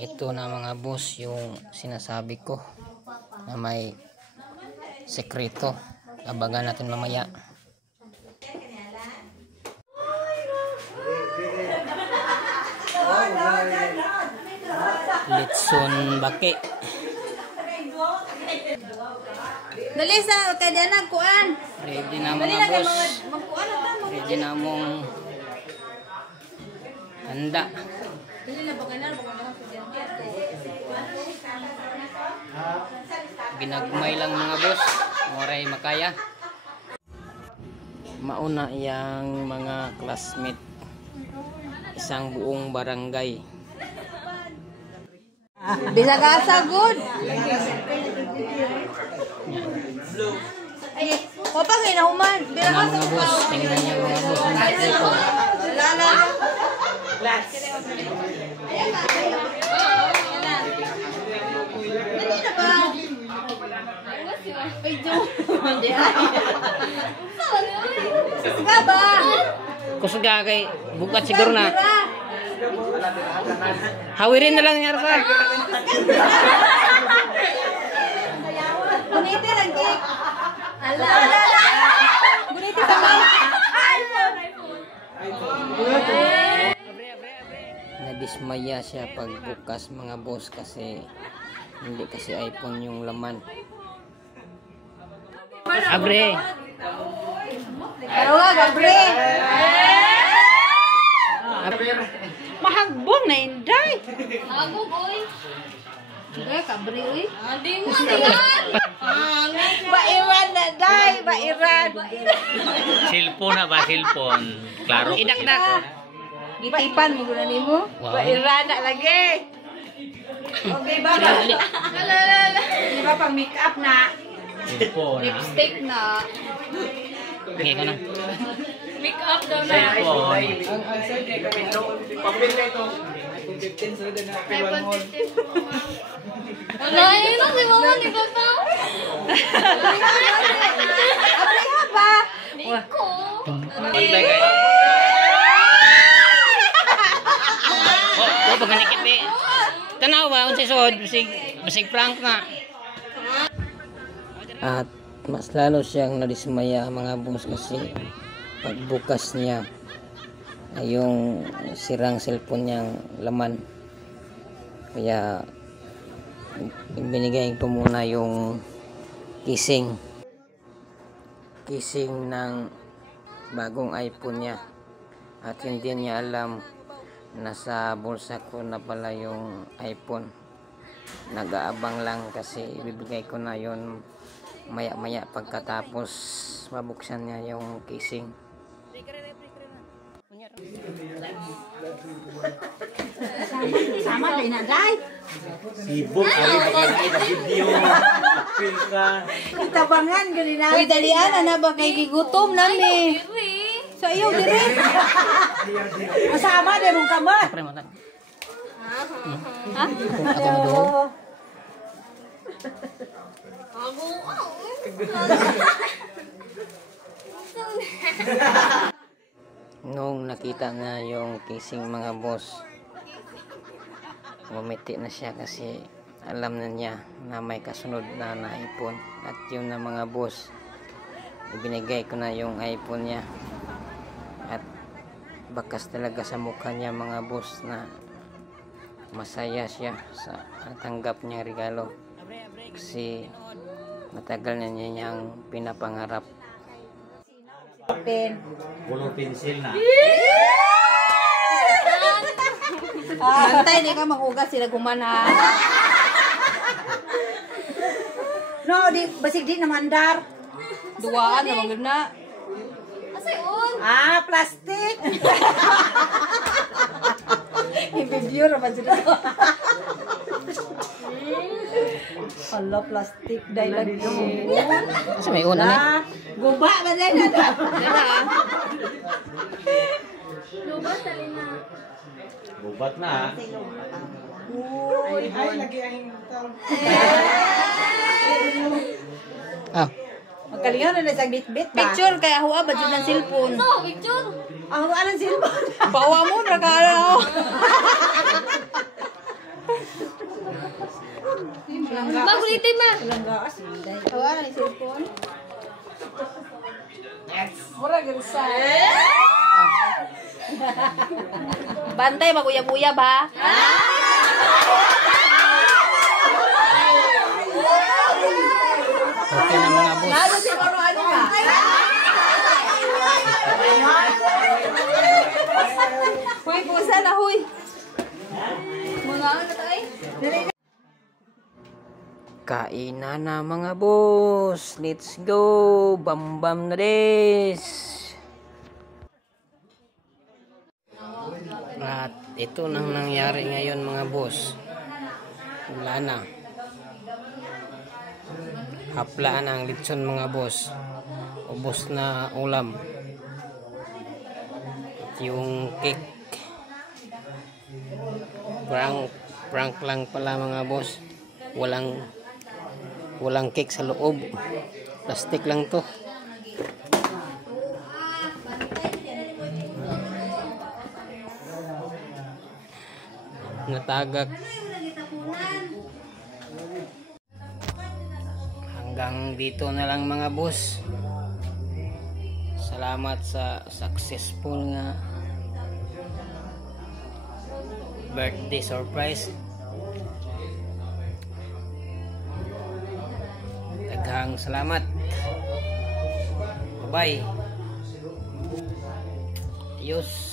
Ito na mga boss yung sinasabi ko na may sekreto. Abangan natin mamaya. Litson baki. Dali sa kanya na kuan. Ready na mga boss. Ready na mong handa. Dali na baganan Ginagmay lang mga boss. Moray makaya. Mauna yang mga classmate. Isang buong barangay. Bisa gasa good. Ay, wapa kay na human. Bila Ano mga boss, tingnan niyo mga boss ang sekreto. Lala. Dali na ba? Ay, jo. Kusga ba? Kusga kay bukat siguro na. Hawirin na lang niya Arfa. Guniti lang gig. Ala. Guniti sa mga. Nadismaya siya pagbukas mga boss kasi hindi kasi iPhone yung laman. Abre. Arawa, gabre. Mahagbong na inday. Mahagbong, oy. Eh, kabre, oy. Hindi mo, Bairan na day, bairan. Cellphone na ba? Cellphone. Klaro. Idakdak. Gitipan mo guna nimo. Wow. Bairan na lagi. Okay ba? Di ba pang make up na? Cellphone. Lipstick na. Okay ko na. Make up daw na. Cellphone. Wala, yun ang si mama ni Papa. Abre ha ba? Nico. Pantay kayo. Oh, pagkanikit eh. Tanaw ba? Kung sisod, basig prank na. At mas lalo siyang nadismaya mga boss kasi pagbukas niya ay yung sirang cellphone niyang laman. Kaya binigay ko muna yung casing ng bagong iPhone niya. At hindi niya alam nasa bulsa ko na pala yung iPhone. Nag-aabang lang kasi ibibigay ko na yon maya pagkatapos mabuksan niya yung casing. Sama kay na day. Sibuk ari baka na video. Feel ka. Tabangan gali na. Uy, dalian na ba kay gigutom nami? Sa iyo dire. Masama de mong kamot. Pre mo ta. Ha? Ako mo do. Nung nakita na yung casing mga boss, ngumiti na siya kasi alam na niya na may kasunod na iPhone. At yun na mga boss, ibinigay ko na yung iPhone niya. At bakas talaga sa mukha niya mga boss na masaya siya sa natanggap niyang regalo. Kasi matagal na niya niyang pinapangarap. Pen. Bulong pencil na. Bantay di ka maghugas sila gumana. No, di basig di namandar. Duwaan na magud na. Ah, plastic. I-video naman sila. Hala, plastic. Dahil lagi. Kasi may una na. Guba ba dyan? Bubat na. Uy, ay, lagi ang Ah, magkalingan na sa bit-bit ba? Picture kaya huwa ba jud ng cellphone? Ang anong silbon? Bawa mo ra ka ano. Magulitin ma. Wala ni cellphone. Bantay, maguyab-uyab ha. Okay na mga boss. Ano siguro ano ka? Huy, pusa na huy. Mga ano to ay? Kainan na mga boss. Let's go. Bam-bam na des. At ito nang nangyari ngayon mga boss. Wala na. Haplaan ang litson mga boss. Ubos na ulam. At yung cake. Prank lang pala mga boss. Walang cake sa loob. Plastic lang to. Natagak. Hanggang dito na lang mga boss. Salamat sa successful nga birthday surprise. Daghang salamat. Bye-bye. Adios.